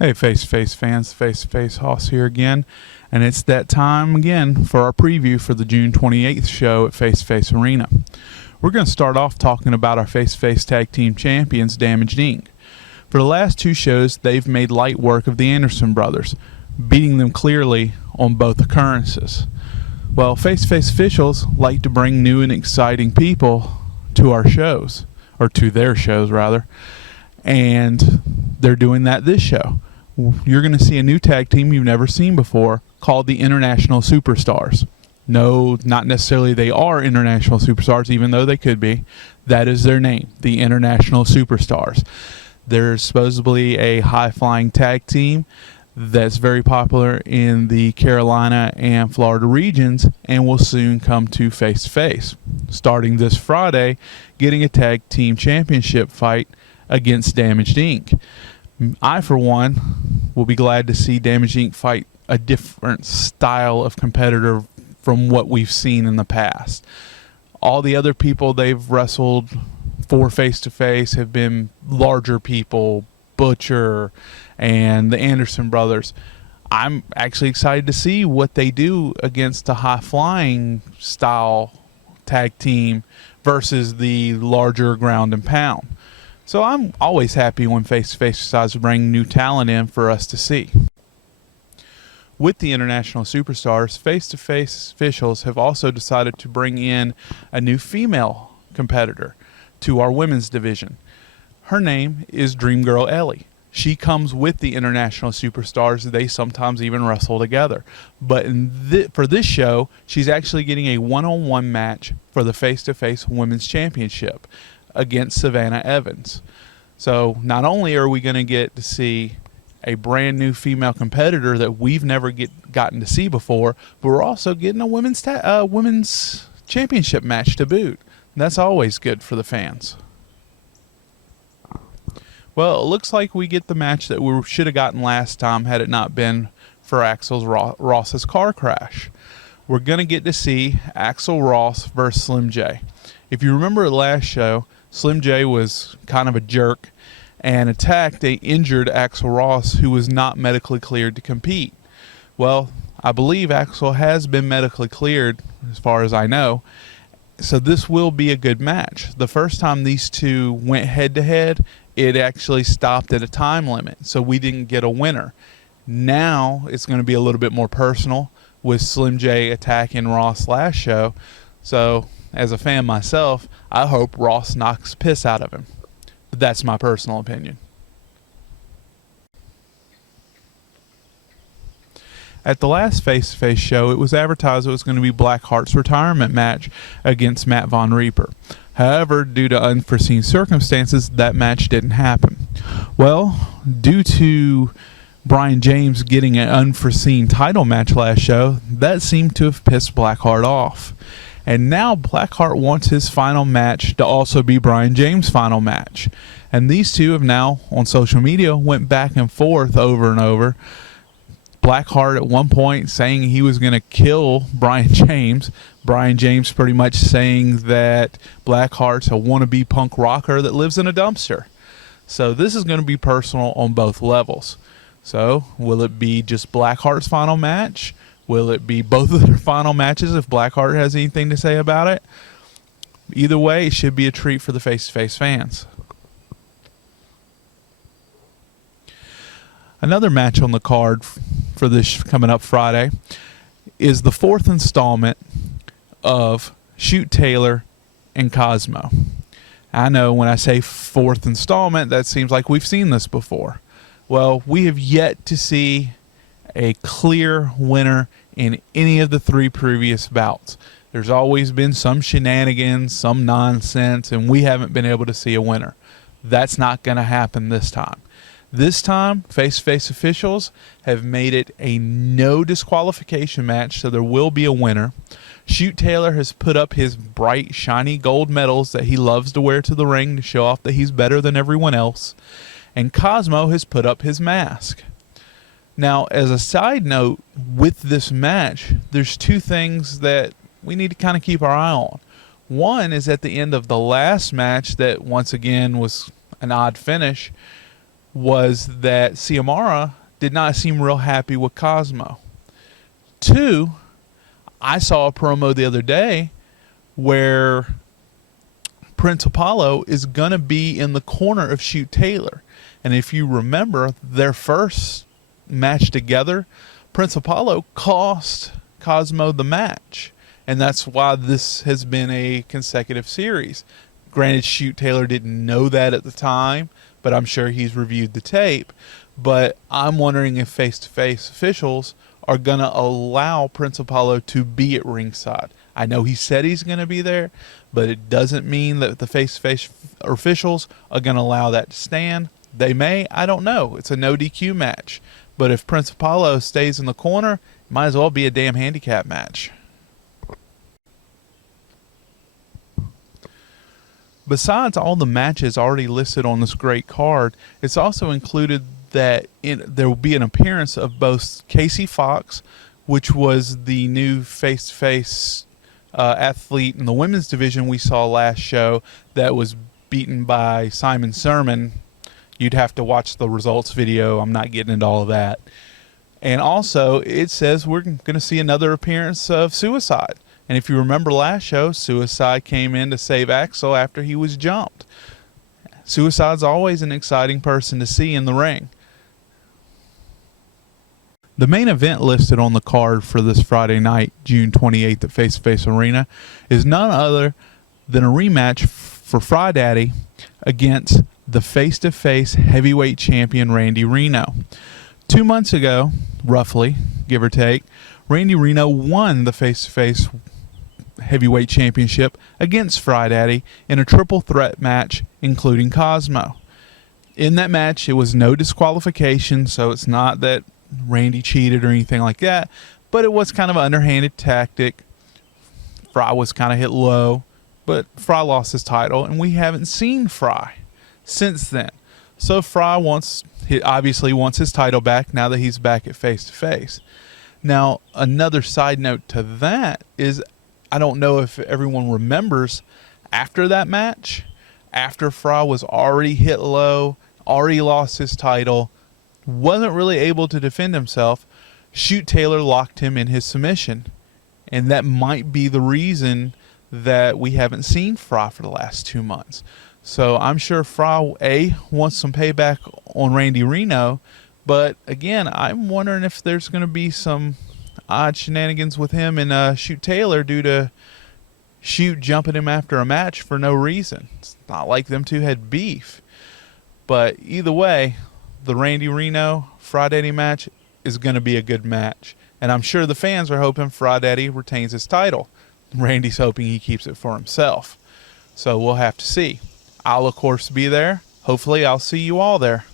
Hey, face-to-face fans, face-to-face Hoss here again, and it's that time again for our preview for the June 28th show at Face-to-Face Arena. We're going to start off talking about our face-to-face tag team champions, Damaged Inc. For the last two shows, they've made light work of the Anderson brothers, beating them clearly on both occurrences. Well, face-to-face officials like to bring new and exciting people to our shows, or to their shows rather, and they're doing that this show. You're going to see a new tag team you've never seen before called the International Superstars. No, not necessarily they are International Superstars, even though they could be. That is their name, the International Superstars. They're supposedly a high-flying tag team that's very popular in the Carolina and Florida regions and will soon come to face-to-face. Starting this Friday, getting a tag team championship fight against Damaged Inc. I, for one, will be glad to see Damaged Inc. fight a different style of competitor from what we've seen in the past. All the other people they've wrestled for face-to-face have been larger people, Butcher and the Anderson brothers. I'm actually excited to see what they do against a high-flying style tag team versus the larger ground and pound. So I'm always happy when face-to-face decides to bring new talent in for us to see. With the International Superstars, face-to-face officials have also decided to bring in a new female competitor to our women's division. Her name is Dream Girl Ellie. She comes with the International Superstars. They sometimes even wrestle together. But for this show, she's actually getting a one-on-one match for the face-to-face women's championship against Savannah Evans. So not only are we going to get to see a brand new female competitor that we've never gotten to see before, but we're also getting a women's championship match to boot. And that's always good for the fans. Well, it looks like we get the match that we should have gotten last time had it not been for Axl Ross's car crash. We're going to get to see Axl Ross versus Slim J. If you remember the last show, Slim J was kind of a jerk and attacked a injured Axl Ross who was not medically cleared to compete. Well, I believe Axl has been medically cleared as far as I know, so this will be a good match. The first time these two went head-to-head, it actually stopped at a time limit, so we didn't get a winner. Now it's going to be a little bit more personal with Slim J attacking Ross last show, so as a fan myself, I hope Ross knocks piss out of him. But that's my personal opinion. At the last face-to-face show, it was advertised it was going to be Blackheart's retirement match against Matt Von Reaper. However, due to unforeseen circumstances, that match didn't happen. Well, due to Brian James getting an unforeseen title match last show, that seemed to have pissed Blackheart off. And now Blackheart wants his final match to also be Brian James' final match. And these two have now, on social media, went back and forth over and over. Blackheart at one point saying he was going to kill Brian James. Brian James pretty much saying that Blackheart's a wannabe punk rocker that lives in a dumpster. So this is going to be personal on both levels. So will it be just Blackheart's final match? Will it be both of their final matches if Blackheart has anything to say about it? Either way, it should be a treat for the face-to-face fans. Another match on the card for this coming up Friday is the fourth installment of Shoot Taylor and Cosmo. I know when I say fourth installment, that seems like we've seen this before. Well, we have yet to see a clear winner in any of the three previous bouts. There's always been some shenanigans, some nonsense, and we haven't been able to see a winner. That's not going to happen this time. This time, face-to-face officials have made it a no disqualification match, so there will be a winner. Shoot Taylor has put up his bright, shiny gold medals that he loves to wear to the ring to show off that he's better than everyone else. And Cosmo has put up his mask. Now, as a side note, with this match, there's two things that we need to kind of keep our eye on. One is at the end of the last match that, once again, was an odd finish. was that Ciamara did not seem real happy with Cosmo. 2, I saw a promo the other day where Prince Apollo is going to be in the corner of Shoot Taylor. And if you remember their first match together, Prince Apollo cost Cosmo the match. And that's why this has been a consecutive series. Granted, Shoot Taylor didn't know that at the time, but I'm sure he's reviewed the tape. But I'm wondering if face-to-face officials are going to allow Prince Apollo to be at ringside. I know he said he's going to be there, but it doesn't mean that the face-to-face officials are going to allow that to stand. They may, I don't know. It's a no DQ match. But if Prince Apollo stays in the corner, it might as well be a damn handicap match. Besides all the matches already listed on this great card, it's also included that there will be an appearance of both Casey Fox, which was the new face-to-face athlete in the women's division we saw last show that was beaten by Simon Sermon. You'd have to watch the results video. I'm not getting into all of that. And also, it says we're going to see another appearance of Suicide. And if you remember last show, Suicide came in to save Axel after he was jumped. Suicide's always an exciting person to see in the ring. The main event listed on the card for this Friday night, June 28th at Face to Face Arena, is none other than a rematch for Fry Daddy against the face-to-face heavyweight champion Randy Reno. 2 months ago, roughly, give or take, Randy Reno won the face-to-face heavyweight championship against Fry Daddy in a triple threat match, including Cosmo. In that match, it was no disqualification, so it's not that Randy cheated or anything like that, but it was kind of an underhanded tactic. Fry was kind of hit low, but Fry lost his title, and we haven't seen Fry since then. So Fry obviously wants his title back now that he's back at face to face. Now, another side note to that is, I don't know if everyone remembers, after that match, after Fry was already hit low, already lost his title, wasn't really able to defend himself, Shoot Taylor locked him in his submission. And that might be the reason that we haven't seen Fry for the last 2 months. So I'm sure Fry, wants some payback on Randy Reno, but again, I'm wondering if there's going to be some odd shenanigans with him and Shoot Taylor due to Shoot jumping him after a match for no reason. It's not like them two had beef. But either way, the Randy Reno Fry Daddy match is going to be a good match. And I'm sure the fans are hoping Fry Daddy retains his title. Randy's hoping he keeps it for himself. So we'll have to see. I'll, of course, be there. Hopefully, I'll see you all there.